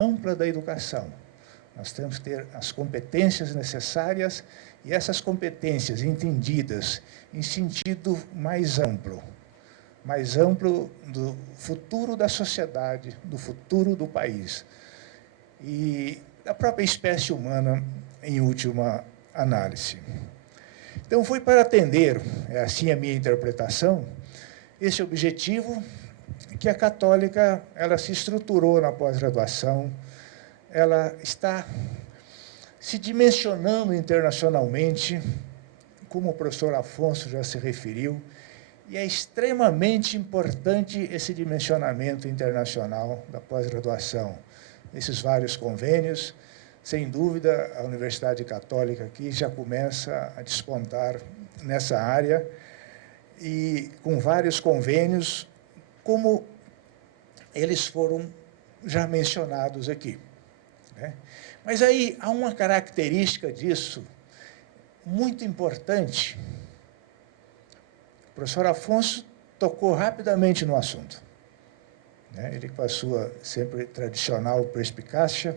ampla da educação. Nós temos que ter as competências necessárias e essas competências entendidas em sentido mais amplo do futuro da sociedade, do futuro do país e da própria espécie humana, em última análise. Então, foi para atender, é assim a minha interpretação, esse objetivo que a Católica ela se estruturou na pós-graduação, ela está se dimensionando internacionalmente, como o professor Afonso já se referiu, e é extremamente importante esse dimensionamento internacional da pós-graduação. Esses vários convênios, sem dúvida, a Universidade Católica aqui já começa a despontar nessa área, e com vários convênios, como eles foram já mencionados aqui, né? Mas aí há uma característica disso muito importante. O professor Afonso tocou rapidamente no assunto, né? Ele, com a sua sempre tradicional perspicácia,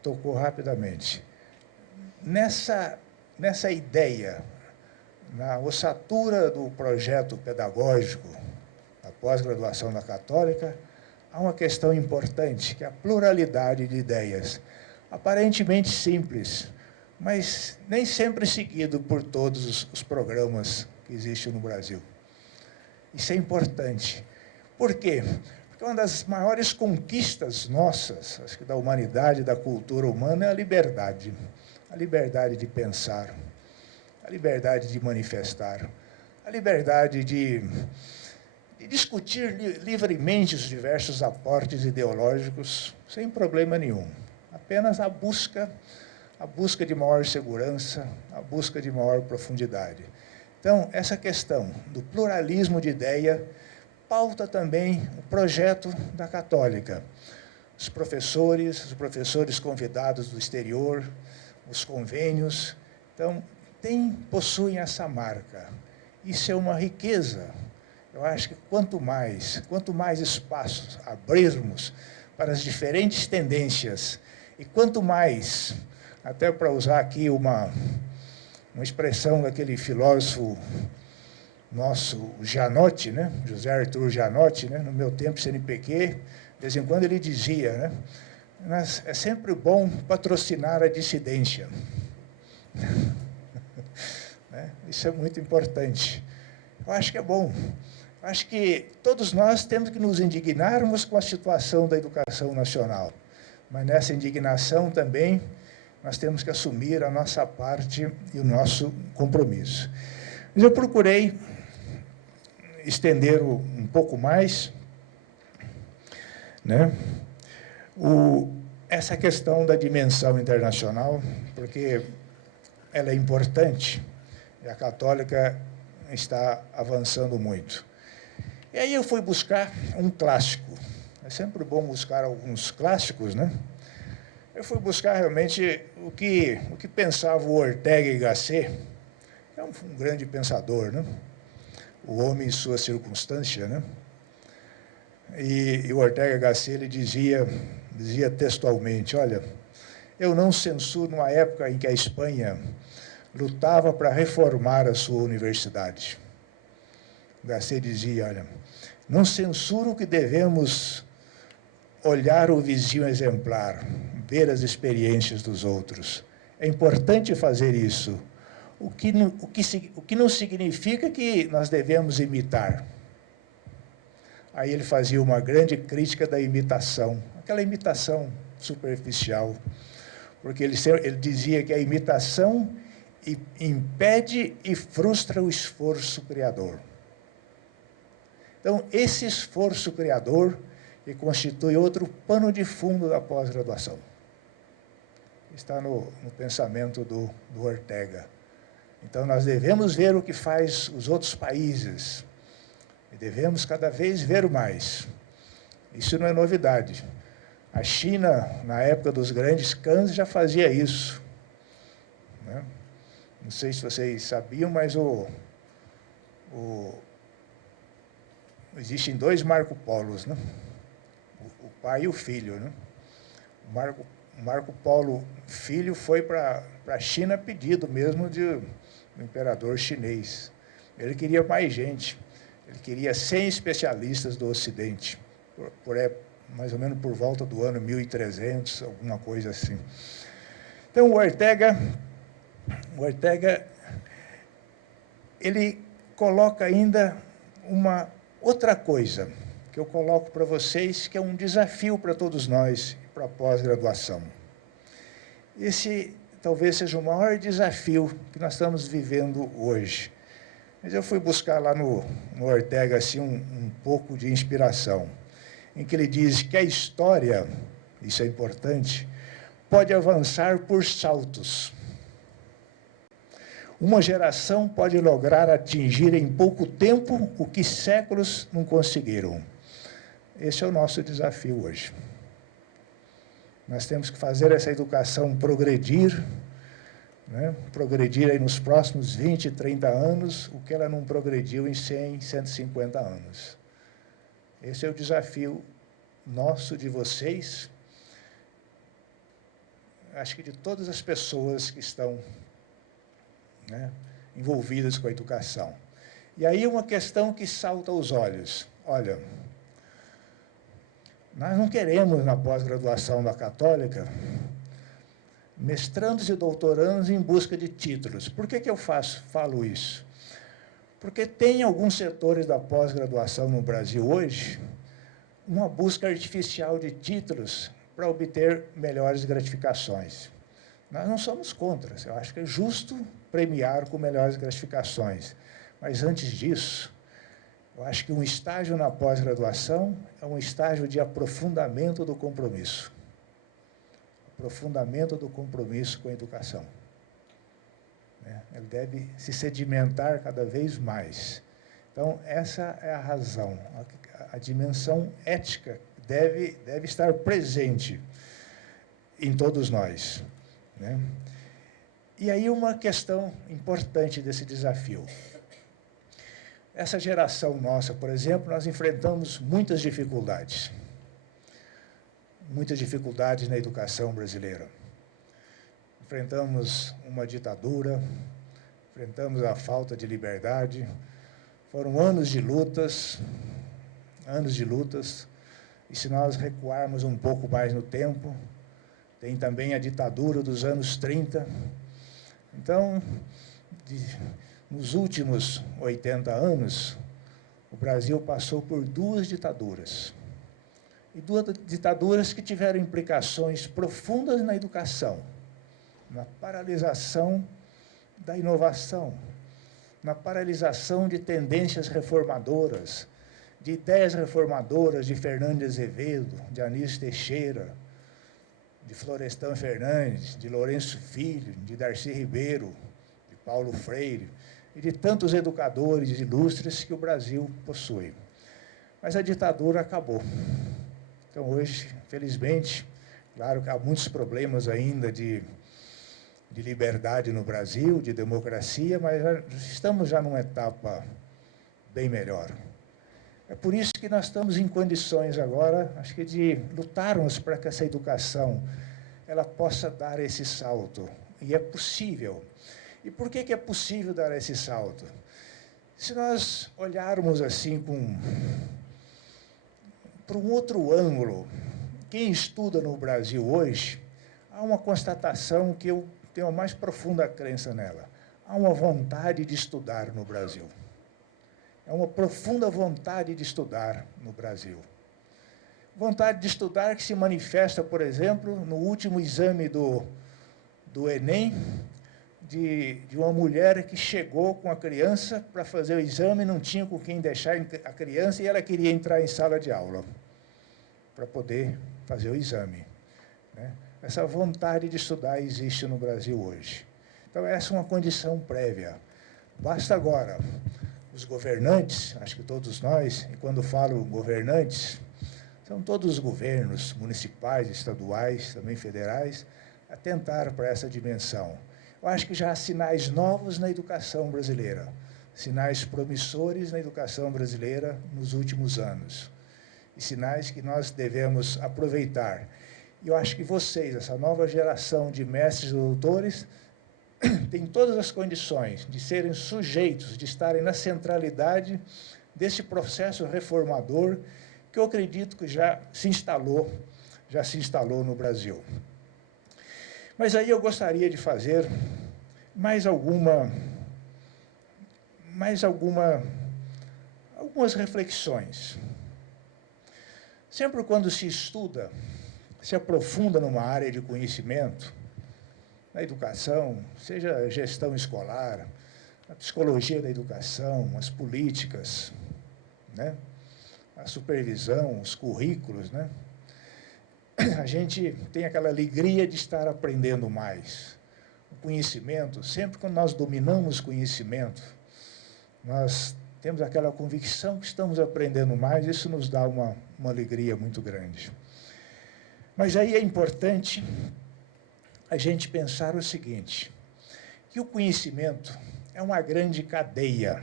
tocou rapidamente. Nessa ideia, na ossatura do projeto pedagógico da pós-graduação da Católica, há uma questão importante, que é a pluralidade de ideias, aparentemente simples, mas nem sempre seguido por todos os programas que existem no Brasil. Isso é importante. Por quê? Porque uma das maiores conquistas nossas, acho que da humanidade, da cultura humana, é a liberdade de pensar, a liberdade de manifestar, a liberdade de discutir livremente os diversos aportes ideológicos, sem problema nenhum. Apenas a busca de maior segurança, a busca de maior profundidade. Então, essa questão do pluralismo de ideia pauta também o projeto da Católica. Os professores convidados do exterior, os convênios, então, possuem essa marca. Isso é uma riqueza. Eu acho que quanto mais espaços abrirmos para as diferentes tendências, e quanto mais, até para usar aqui uma expressão daquele filósofo nosso, Janotti, né? José Arthur Janotti, né? No meu tempo CNPq, de vez em quando ele dizia, né? Mas é sempre bom patrocinar a dissidência. Né? Isso é muito importante. Eu acho que é bom. Eu acho que todos nós temos que nos indignarmos com a situação da educação nacional. Mas nessa indignação também nós temos que assumir a nossa parte e o nosso compromisso. Mas eu procurei estender um pouco mais, né, essa questão da dimensão internacional, porque ela é importante e a Católica está avançando muito. E aí eu fui buscar um clássico. É sempre bom buscar alguns clássicos, né? Eu fui buscar realmente o que pensava o Ortega y Gasset, é um grande pensador, né? O homem em sua circunstância, né? E o Ortega y Gasset ele dizia textualmente, olha, eu não censuro numa época em que a Espanha lutava para reformar a sua universidade. Gasset dizia, olha, não censuro que devemos olhar o vizinho exemplar, ver as experiências dos outros. É importante fazer isso, o que não significa que nós devemos imitar. Aí ele fazia uma grande crítica da imitação, aquela imitação superficial, porque ele dizia que a imitação impede e frustra o esforço criador. Então, esse esforço criador que constitui outro pano de fundo da pós-graduação. Está no pensamento do Ortega. Então, nós devemos ver o que faz os outros países e devemos cada vez ver mais. Isso não é novidade. A China, na época dos grandes Khans, já fazia isso, né? Não sei se vocês sabiam, mas existem dois Marco Polos, né? O pai e o filho, né? Marco Polo Filho foi para a China a pedido mesmo do imperador chinês. Ele queria mais gente, ele queria 100 especialistas do Ocidente, mais ou menos por volta do ano 1300, alguma coisa assim. Então, o Ortega, ele coloca ainda uma outra coisa, que eu coloco para vocês, que é um desafio para todos nós, para a pós-graduação. Esse talvez seja o maior desafio que nós estamos vivendo hoje. Mas eu fui buscar lá no Ortega assim, um pouco de inspiração, em que ele diz que a história, isso é importante, pode avançar por saltos. Uma geração pode lograr atingir em pouco tempo o que séculos não conseguiram. Esse é o nosso desafio hoje. Nós temos que fazer essa educação progredir, né? Progredir aí nos próximos 20, 30 anos, o que ela não progrediu em 100, 150 anos. Esse é o desafio nosso, de vocês, acho que de todas as pessoas que estão, né, envolvidas com a educação. E aí uma questão que salta aos olhos. Olha, nós não queremos, na pós-graduação da Católica, mestrandos e doutorandos em busca de títulos. Por que eu falo isso? Porque tem alguns setores da pós-graduação no Brasil hoje uma busca artificial de títulos para obter melhores gratificações. Nós não somos contra, eu acho que é justo premiar com melhores gratificações. Mas, antes disso, eu acho que um estágio na pós-graduação é um estágio de aprofundamento do compromisso. Aprofundamento do compromisso com a educação. Ele deve se sedimentar cada vez mais. Então, essa é a razão. A dimensão ética deve estar presente em todos nós, né? E aí uma questão importante desse desafio. Essa geração nossa, por exemplo, nós enfrentamos muitas dificuldades na educação brasileira. Enfrentamos uma ditadura, enfrentamos a falta de liberdade, foram anos de lutas, e se nós recuarmos um pouco mais no tempo, tem também a ditadura dos anos 30. Então, nos últimos 80 anos, o Brasil passou por duas ditaduras. E duas ditaduras que tiveram implicações profundas na educação, na paralisação da inovação, na paralisação de tendências reformadoras, de ideias reformadoras de Fernando Azevedo, de Anísio Teixeira, de Florestan Fernandes, de Lourenço Filho, de Darcy Ribeiro, de Paulo Freire, e de tantos educadores ilustres que o Brasil possui. Mas a ditadura acabou. Então, hoje, felizmente, claro que há muitos problemas ainda de liberdade no Brasil, de democracia, mas estamos já numa etapa bem melhor. É por isso que nós estamos em condições agora, acho que de lutarmos para que essa educação ela possa dar esse salto. E é possível. E por que é possível dar esse salto? Se nós olharmos assim para um outro ângulo, quem estuda no Brasil hoje, há uma constatação que eu tenho a mais profunda crença nela. Há uma vontade de estudar no Brasil. É uma profunda vontade de estudar no Brasil. Vontade de estudar que se manifesta, por exemplo, no último exame do Enem, de uma mulher que chegou com a criança para fazer o exame, não tinha com quem deixar a criança e ela queria entrar em sala de aula para poder fazer o exame, né? Essa vontade de estudar existe no Brasil hoje. Então, essa é uma condição prévia. Basta agora os governantes, acho que todos nós, e quando falo governantes, são todos os governos municipais, estaduais, também federais, atentar para essa dimensão. Eu acho que já há sinais novos na educação brasileira, sinais promissores na educação brasileira nos últimos anos, e sinais que nós devemos aproveitar. E eu acho que vocês, essa nova geração de mestres e doutores, têm todas as condições de serem sujeitos, de estarem na centralidade desse processo reformador que eu acredito que já se instalou no Brasil. Mas aí eu gostaria de fazer algumas reflexões. Sempre quando se estuda, se aprofunda numa área de conhecimento, na educação, seja gestão escolar, a psicologia da educação, as políticas, né? A supervisão, os currículos, né? A gente tem aquela alegria de estar aprendendo mais. O conhecimento, sempre quando nós dominamos o conhecimento, nós temos aquela convicção que estamos aprendendo mais, isso nos dá uma alegria muito grande. Mas aí é importante a gente pensar o seguinte, que o conhecimento é uma grande cadeia.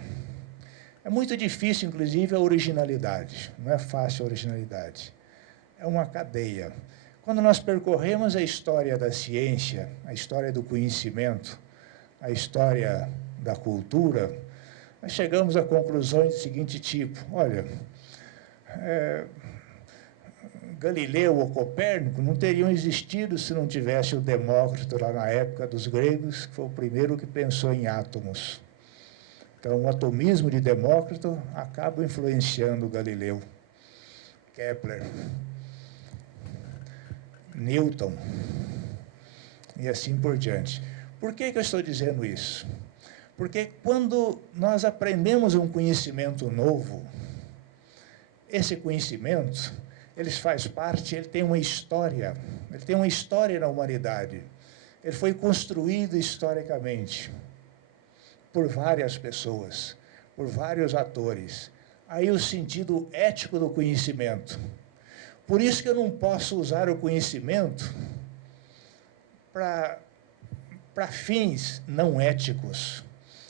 É muito difícil, inclusive, a originalidade. Não é fácil a originalidade. É uma cadeia. Quando nós percorremos a história da ciência, a história do conhecimento, a história da cultura, nós chegamos a conclusões do seguinte tipo, olha, Galileu ou Copérnico não teriam existido se não tivesse o Demócrito lá na época dos gregos, que foi o primeiro que pensou em átomos. Então, o atomismo de Demócrito acaba influenciando Galileu, Kepler, Newton e assim por diante. Por que eu estou dizendo isso? Porque quando nós aprendemos um conhecimento novo, esse conhecimento, ele faz parte, ele tem uma história na humanidade. Ele foi construído historicamente por várias pessoas, por vários atores. Aí o sentido ético do conhecimento. Por isso que eu não posso usar o conhecimento para fins não éticos.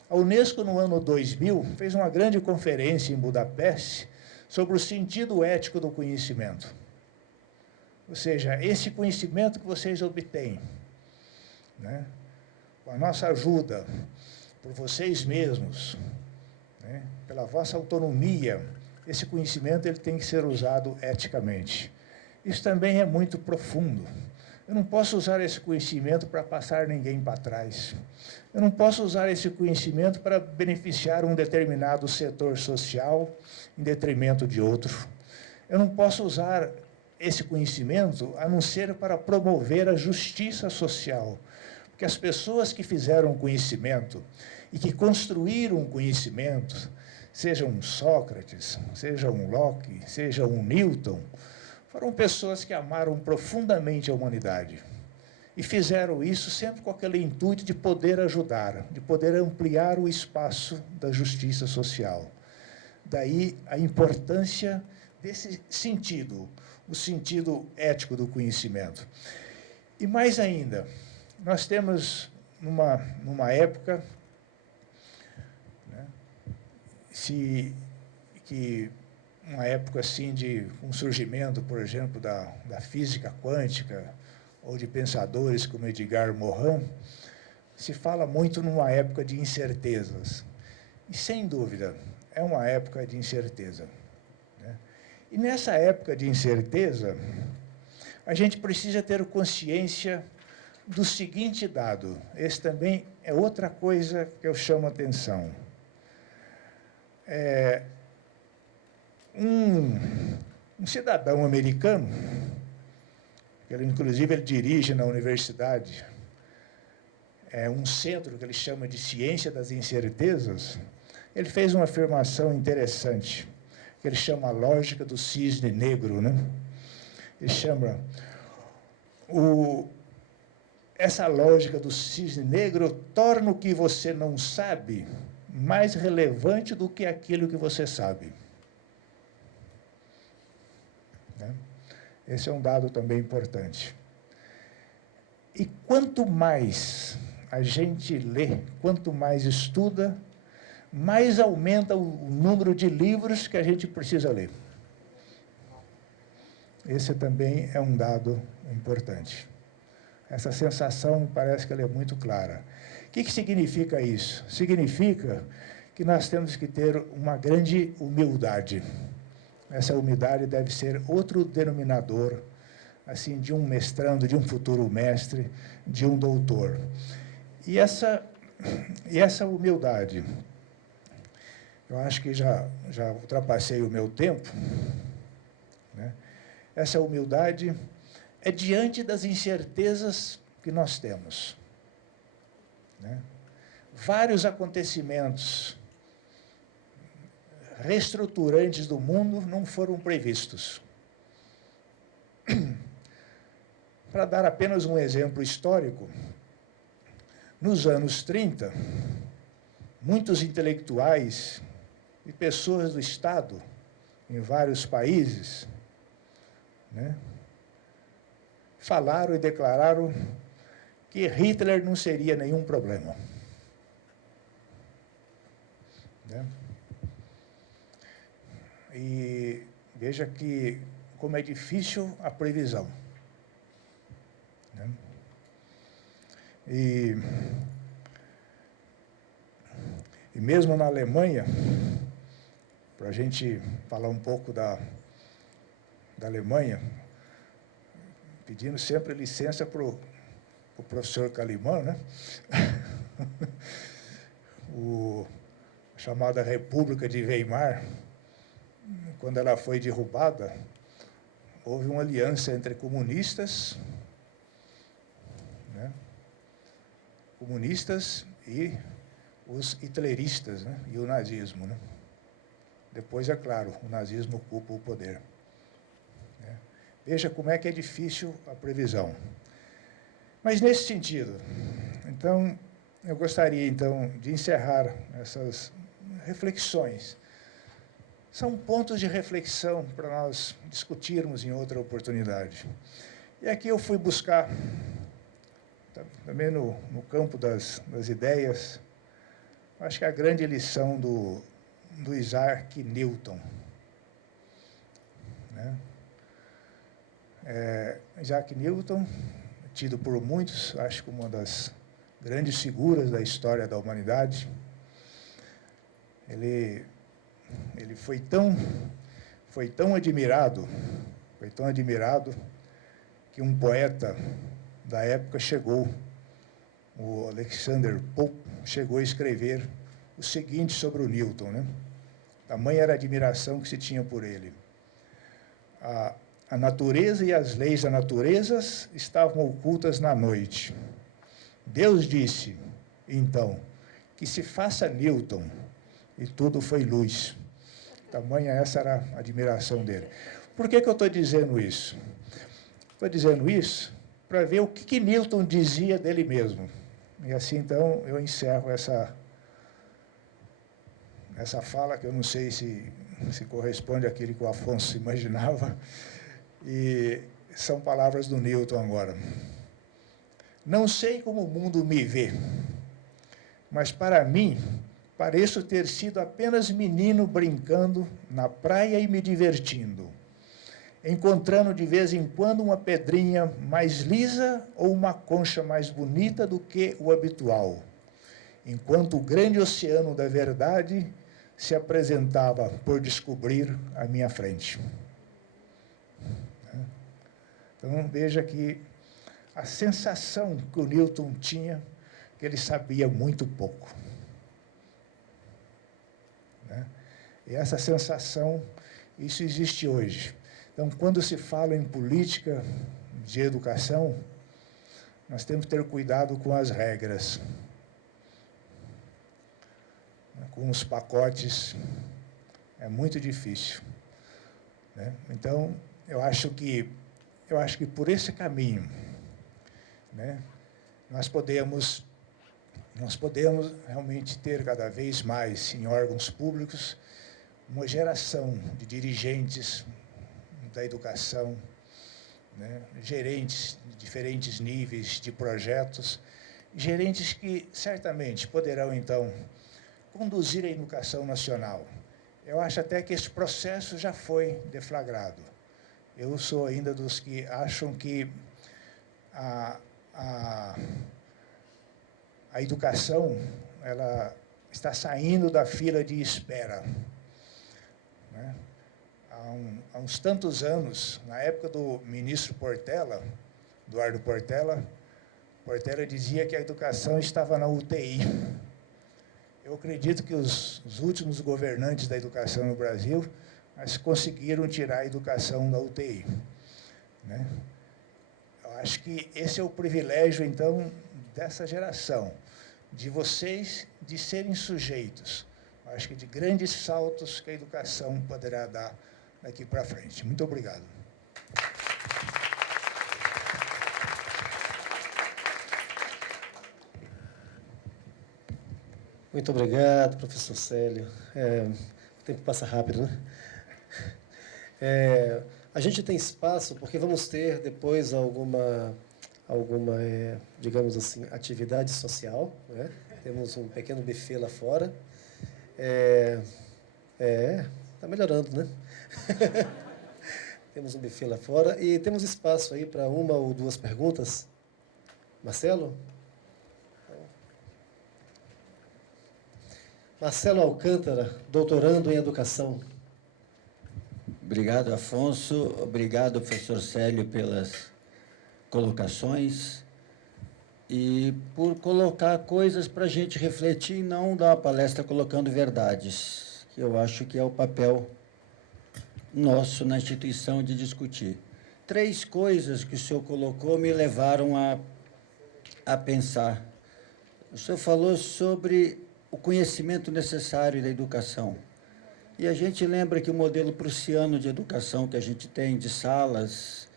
A Unesco, no ano 2000, fez uma grande conferência em Budapeste sobre o sentido ético do conhecimento. Ou seja, esse conhecimento que vocês obtêm, né, com a nossa ajuda, por vocês mesmos, né, pela vossa autonomia, esse conhecimento ele tem que ser usado eticamente. Isso também é muito profundo. Eu não posso usar esse conhecimento para passar ninguém para trás. Eu não posso usar esse conhecimento para beneficiar um determinado setor social em detrimento de outro. Eu não posso usar esse conhecimento a não ser para promover a justiça social. Porque as pessoas que fizeram o conhecimento e que construíram o conhecimento, seja um Sócrates, seja um Locke, seja um Newton, foram pessoas que amaram profundamente a humanidade. E fizeram isso sempre com aquele intuito de poder ajudar, de poder ampliar o espaço da justiça social. Daí a importância desse sentido, o sentido ético do conhecimento. E mais ainda, nós temos numa época, né, uma época assim de um surgimento, por exemplo, da física quântica, ou de pensadores como Edgar Morin, se fala muito numa época de incertezas. E, sem dúvida, é uma época de incerteza, né? E nessa época de incerteza, a gente precisa ter consciência do seguinte dado. Esse também é outra coisa que eu chamo a atenção. Um cidadão americano, inclusive ele dirige na universidade, um centro que ele chama de Ciência das Incertezas, ele fez uma afirmação interessante, que ele chama a lógica do cisne negro, né? Ele chama essa lógica do cisne negro torna o que você não sabe mais relevante do que aquilo que você sabe. Esse é um dado também importante. E quanto mais a gente lê, quanto mais estuda, mais aumenta o número de livros que a gente precisa ler. Esse também é um dado importante. Essa sensação parece que ela é muito clara. O que significa isso? Significa que nós temos que ter uma grande humildade. Essa humildade deve ser outro denominador, assim, de um mestrando, de um futuro mestre, de um doutor. E essa humildade, eu acho que já ultrapassei o meu tempo, né? Essa humildade é diante das incertezas que nós temos, né? Vários acontecimentos reestruturantes do mundo não foram previstos. Para dar apenas um exemplo histórico, nos anos 30, muitos intelectuais e pessoas do Estado, em vários países, né, falaram e declararam que Hitler não seria nenhum problema. Né? E veja que como é difícil a previsão. Né? E mesmo na Alemanha, para a gente falar um pouco da Alemanha, pedindo sempre licença para o professor Kalimann, né? A chamada República de Weimar, quando ela foi derrubada, houve uma aliança entre comunistas, né? Comunistas e os hitleristas, né? E o nazismo, né? Depois, é claro, o nazismo ocupa o poder. Né? Veja como é que é difícil a previsão. Mas, nesse sentido, então, eu gostaria, então, de encerrar essas reflexões. São pontos de reflexão para nós discutirmos em outra oportunidade. E aqui eu fui buscar, também no campo das ideias, acho que a grande lição do Isaac Newton. Né? Isaac Newton, tido por muitos, acho que uma das grandes figuras da história da humanidade, ele foi tão admirado que um poeta da época o Alexander Pope, chegou a escrever o seguinte sobre o Newton, né? Tamanha era a admiração que se tinha por ele. A natureza e as leis da natureza estavam ocultas na noite. Deus disse, então, que se faça Newton, e tudo foi luz. Tamanha essa era a admiração dele. Por que eu estou dizendo isso? Estou dizendo isso para ver o que Newton dizia dele mesmo. E assim, então, eu encerro essa fala, que eu não sei se corresponde àquilo que o Afonso imaginava, e são palavras do Newton agora. Não sei como o mundo me vê, mas para mim, pareço ter sido apenas menino brincando na praia e me divertindo, encontrando de vez em quando uma pedrinha mais lisa ou uma concha mais bonita do que o habitual, enquanto o grande oceano da verdade se apresentava por descobrir à minha frente. Então, veja que a sensação que o Newton tinha, que ele sabia muito pouco. Né? E essa sensação, isso existe hoje. Então, quando se fala em política de educação, nós temos que ter cuidado com as regras, com os pacotes, é muito difícil. Né? Então, eu acho que por esse caminho, né, nós podemos realmente ter cada vez mais em órgãos públicos uma geração de dirigentes da educação, né, gerentes de diferentes níveis de projetos, gerentes que certamente poderão, então, conduzir a educação nacional. Eu acho até que esse processo já foi deflagrado. Eu sou ainda dos que acham que a, a, a educação ela está saindo da fila de espera, né? Há uns tantos anos, na época do ministro Portela, Eduardo Portela, Portela dizia que a educação estava na UTI. Eu acredito que os últimos governantes da educação no Brasil conseguiram tirar a educação da UTI, né? Eu acho que esse é o privilégio, então, dessa geração, de vocês de serem sujeitos, eu acho que de grandes saltos que a educação poderá dar daqui para frente. Muito obrigado. Muito obrigado, professor Célio. O tempo passa rápido, né? A gente tem espaço, porque vamos ter depois alguma digamos assim, atividade social, né? Temos um pequeno buffet lá fora. Está melhorando, né? Temos um buffet lá fora e temos espaço aí para uma ou duas perguntas. Marcelo? Marcelo Alcântara, doutorando em Educação. Obrigado, Afonso. Obrigado, professor Célio, pelas colocações e por colocar coisas para a gente refletir e não dar uma palestra colocando verdades, que eu acho que é o papel nosso na instituição de discutir. 3 coisas que o senhor colocou me levaram a pensar. O senhor falou sobre o conhecimento necessário da educação. E a gente lembra que o modelo prussiano de educação que a gente tem, de salas,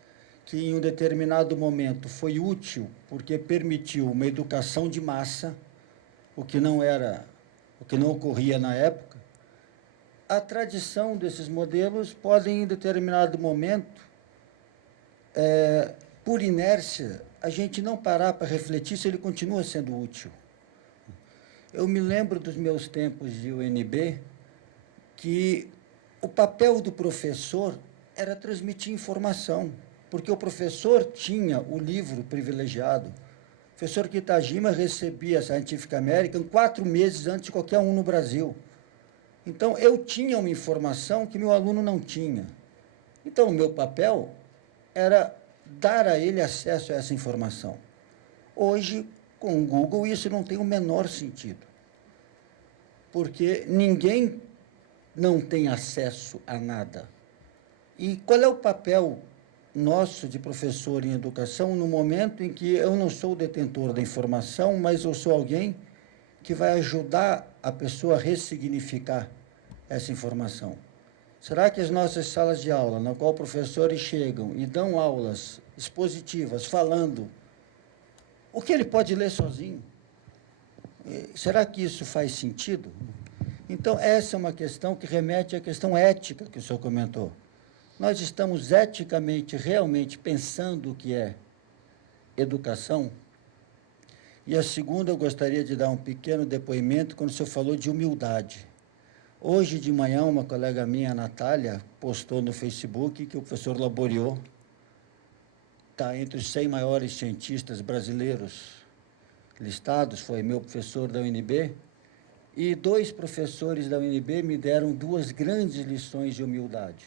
que em um determinado momento foi útil porque permitiu uma educação de massa, o que não ocorria na época. A tradição desses modelos pode, em determinado momento, por inércia, a gente não parar para refletir se ele continua sendo útil. Eu me lembro dos meus tempos de UNB, que o papel do professor era transmitir informação, porque o professor tinha o livro privilegiado. O professor Kitajima recebia a Scientific American 4 meses antes de qualquer um no Brasil. Então, eu tinha uma informação que meu aluno não tinha. Então, o meu papel era dar a ele acesso a essa informação. Hoje, com o Google, isso não tem o menor sentido, porque ninguém não tem acesso a nada. E qual é o papel nosso de professor em educação no momento em que eu não sou o detentor da informação, mas eu sou alguém que vai ajudar a pessoa a ressignificar essa informação? Será que as nossas salas de aula, na qual professores chegam e dão aulas expositivas, falando o que ele pode ler sozinho, será que isso faz sentido? Então, essa é uma questão que remete à questão ética que o senhor comentou. Nós estamos eticamente, realmente, pensando o que é educação? E a segunda, eu gostaria de dar um pequeno depoimento quando o senhor falou de humildade. Hoje de manhã, uma colega minha, a Natália, postou no Facebook que o professor Laboriot está entre os 100 maiores cientistas brasileiros listados, foi meu professor da UNB, e 2 professores da UNB me deram 2 grandes lições de humildade.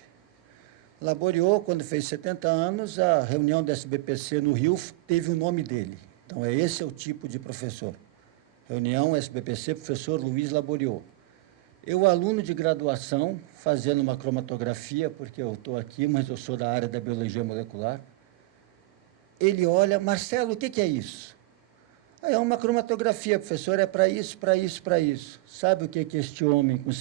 Laboriot, quando fez 70 anos, a reunião da SBPC no Rio teve o nome dele. Então, esse é o tipo de professor. Reunião SBPC, professor Luiz Laboriot. Eu, aluno de graduação, fazendo uma cromatografia, porque eu estou aqui, mas eu sou da área da biologia molecular. Ele olha, Marcelo, o que é isso? É uma cromatografia, professor, é para isso, para isso, para isso. Sabe o que este homem, com